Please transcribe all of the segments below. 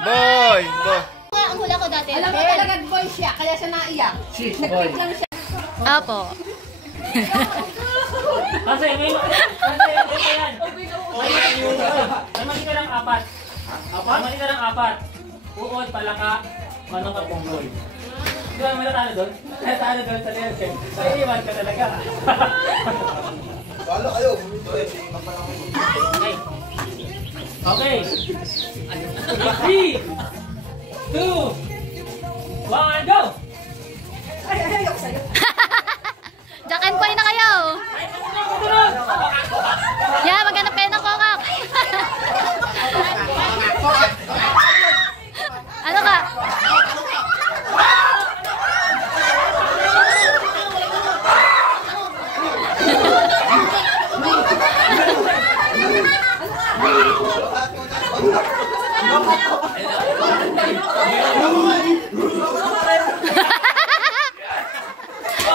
Boy! Ang hula ko dati. Alam mo talaga boy siya, kaya siya naiyak. Nag-click lang siya. Apo. Kasi may yan. Mali ka ng apat. Mali ka ng apat. Uod, palaka, manong at punggol. Di ba may natalo doon? Natalo doon sa Nelson. So, iiwan ka talaga. Wala kayo. Okay. 3, 2, 1, go! Ayok sa'yo. Jack and Poy na kayo. Yeah, maghanap kayo ng kokak. Ano ka?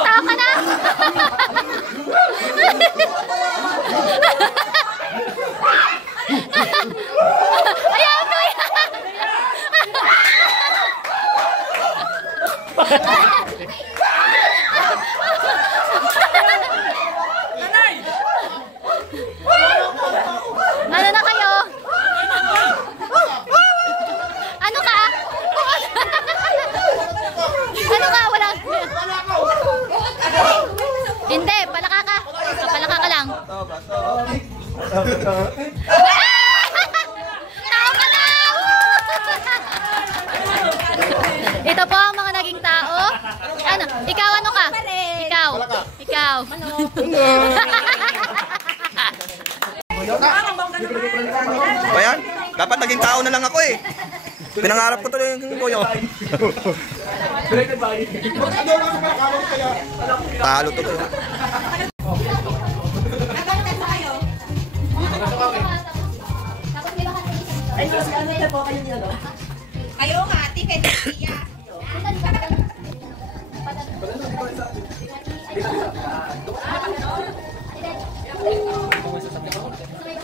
Tao ka na. Ayaw ko yan. Ano na kayo? Ano ka? Ano ka? Wala. Hindi, palaka ka. Palaka ka lang. Tao ka lang! Ito po ang mga naging tao. Ano? Ikaw ano ka? Ikaw. Ikaw. Bayan, dapat naging tao na lang ako eh. Pinangarap ko tuloy yung kuyo. Talo to. Ayaw nga, ati kay Tia.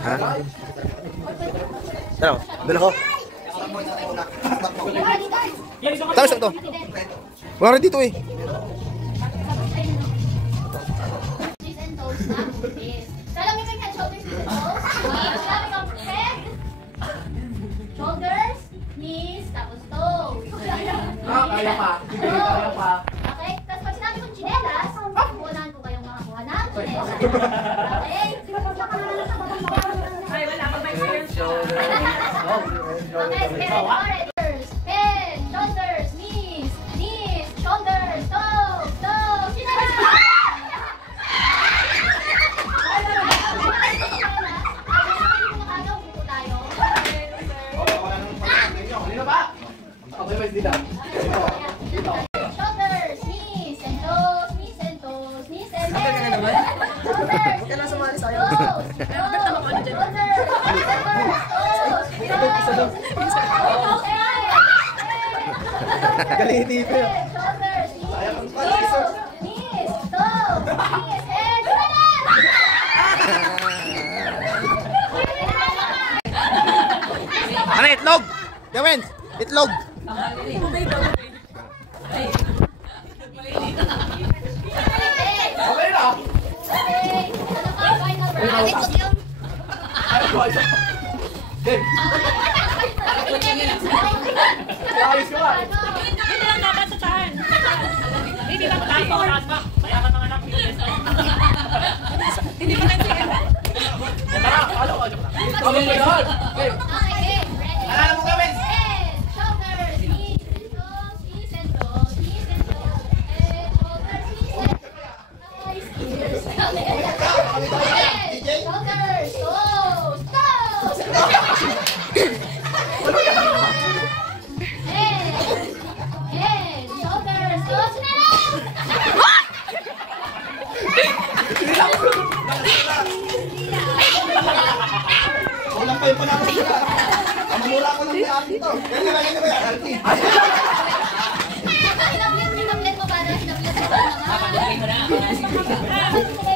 Ha? Ano? Doon ako. Tapos ito. Wala rin dito eh. Shoulders, knees, tapos toes. Kaya pa. Okay, tapos pag sinabi kong chinelas, puhunan ko kayong makakuha ng chinelas. Okay? Ay, wala pa may experience. Okay, head, shoulders, knees, shoulders, toes, chinelas! Shoulders, knees and toes, knees and toes, knees and toes. Huwag ka lang sumali sa'yo. Galing dito. Shoulders, knees, toes, knees and Ano itlog? Gawin! Itlog! Walang pa yung panahon sila. Mamura ko lang yung dito. Ganyan ba yan? Hinaplet mo para hinaplet mo.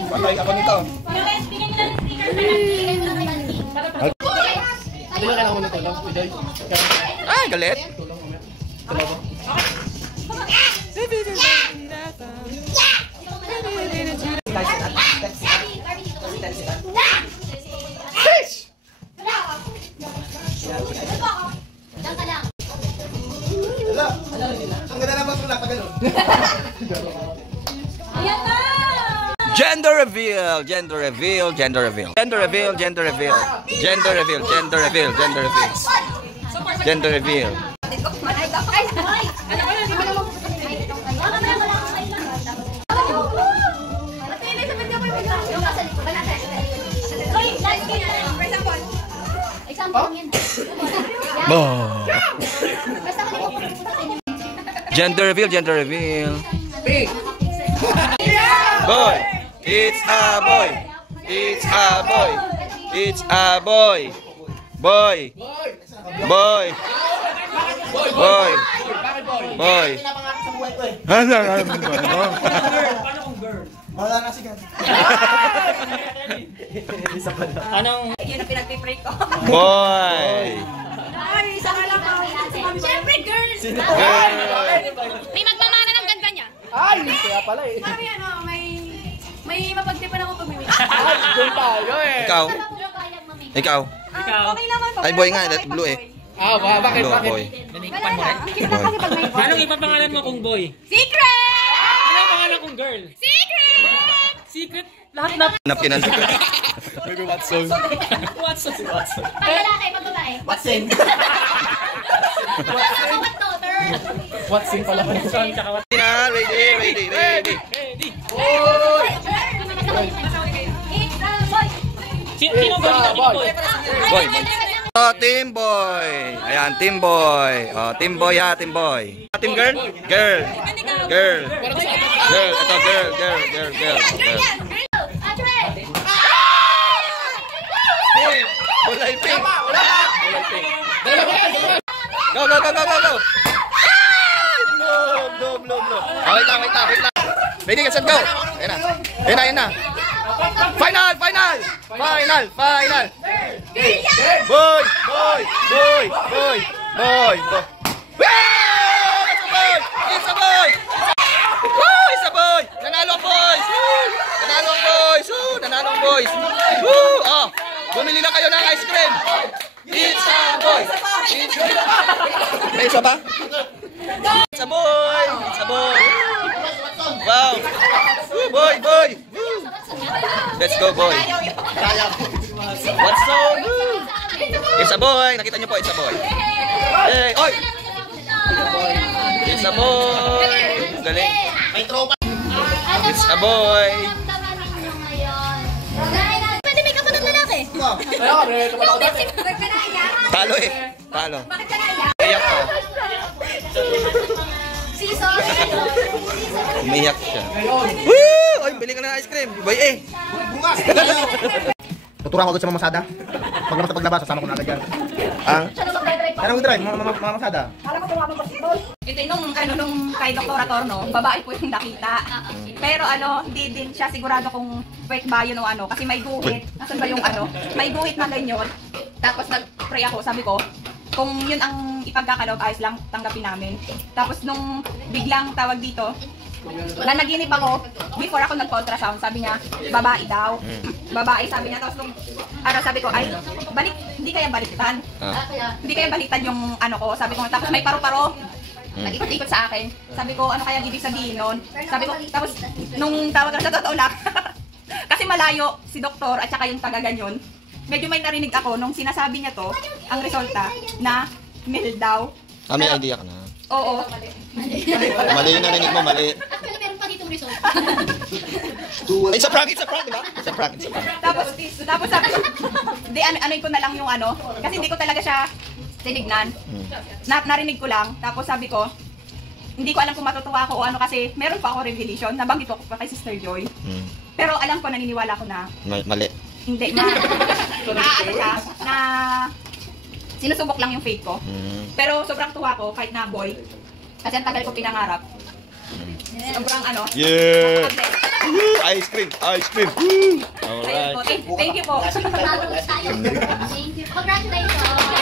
Patay ako nito. Bigyan nyo lang ng sticker. Hindi kailangan mo nito lang. Ay, galit. Gender reveal, gender reveal, gender reveal. Gender reveal, gender reveal. Gender reveal, gender reveal, gender reveal. Gender reveal. Gender reveal, gender reveal. Boy, it's a boy. It's a boy. It's a boy. Boy. Boy. Boy. Boy. Paano kung girl? Wala na sigat. Anong... Yun ang pinag-pray ko. Boy. Ay, isa ka lang ako. Siyempre, girls! Girl. May magmamana ng ganda niya. Ay, kaya pala eh. Mami, ano, may mapagtipan ako pumili. Ay, doon tayo eh. Ikaw. Ikaw. Ikaw? Okay naman po. Ay, boy nga. Blue eh. Ah, bakit? Blue, boy. Wala na. Nakikita kasi pag may boy. Anong ipapangalan mo kung boy? Secret! Anong pangalan kung girl? Secret! Secret? Lahat na... Napkinan. Maybe Watson. Watson. Pag lalaki, pag babae. Watson. Pag lalaki, what daughter? Watson pala. Watson, tsaka Watson. Ready, ready, ready. Ready? It's Sino ba dito? Boy. Boy, boy. Oh, team boy. Ayan, team boy. Oh, team boy ha, team boy. Team girl? Girl. Girl. Girl. Ito, girl, girl, girl, girl. Girl. Pink. Kulay pink. Go, go, go, go, go, go. Bloom, bloom, bloom, bloom. Oh, wait lang, wait lang, wait lang. Ready, get set, go. Ayan na. Ayan na, ayan na. Final, final. Final, final. Boy, boy, boy, boy, boy, boy. It's a boy! It's a boy! Woo! It's a boy! Nanalo ang boys! Nanalo ang boys! Nanalo ang boys! Woo! Oh! Bumili na kayo ng ice cream! It's a boy! May isa ba? It's a boy! It's a boy! Wow! Woo! Boy! Boy! Woo! Let's go, boy! What's so? Woo! It's a boy! Nakita niyo po, it's a boy! Hey! Oy! It's a boy! Galing! It's a boy! Pwede may kapatid lalaki. Talo eh! Talo! Bakit ka naiyak? Iyak ka! Season. Umiyak siya. Woo! Oy, bili ka ng ice cream! Boy eh! Tuturuan ko agad sa mamasada. Pag naman sa paglabas, sasama ko na agad yan. Ang? Kaya mag-drive, mamasada. Ito nung kay Dr. Atorno, babae po yung nakita. Pero hindi din siya sigurado kung fake ba yun o ano. Kasi may guhit. Nasaan ba yung may guhit na ganyan. Tapos nag-pray ako, sabi ko, kung yun ang ipagkakaloob, ayos lang, tanggapin namin. Tapos nung biglang tawag dito, nanaginip ako, before ako nag-ultrasound, sabi niya, babae daw. Babae, sabi niya. Tapos nung sabi ko, ay, hindi kaya baliktad. Hindi kaya baliktad yung ko. Sabi ko, tapos may paro-paro. Nag-ikot-ikot sa akin. Sabi ko, ano kaya ibig sabihin nun? Sabi ko, tapos nung tawag na sa totoo lang, kasi malayo si doktor at saka yung taga-ganyon, medyo may narinig ako nung sinasabi niya to, ang resulta, na male daw. May idea ka na. Oo. Mali yung narinig mo, mali. Actually, meron pa ditong result. It's a prank, diba? It's a prank, it's a prank. Tapos sabi ko, di anoin ko na lang yung kasi hindi ko talaga siya tinignan. Narinig ko lang, tapos sabi ko, hindi ko alam kung matutuwa ako o ano kasi meron pa ako revelation, nabanggit ko pa kay Sister Joy. Pero alam ko, naniniwala ko na Mali. hindi, na siya, na sinusubok lang yung faith ko. Pero sobrang tuwa ko kahit na boy, kasi ang tagal ko pinangarap. Sobrang Yeah! Woo! Ice cream! Ice cream! Woo! Alright. Thank you po. Thank you. Congratulations.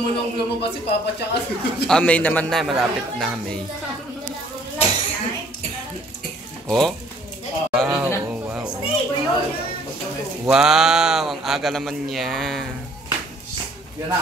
mo nung lumabas si Papa tsaka si... May naman na, malapit na May. Oh. Wow, oh, wow. Wow, ang aga naman niya. Yan na.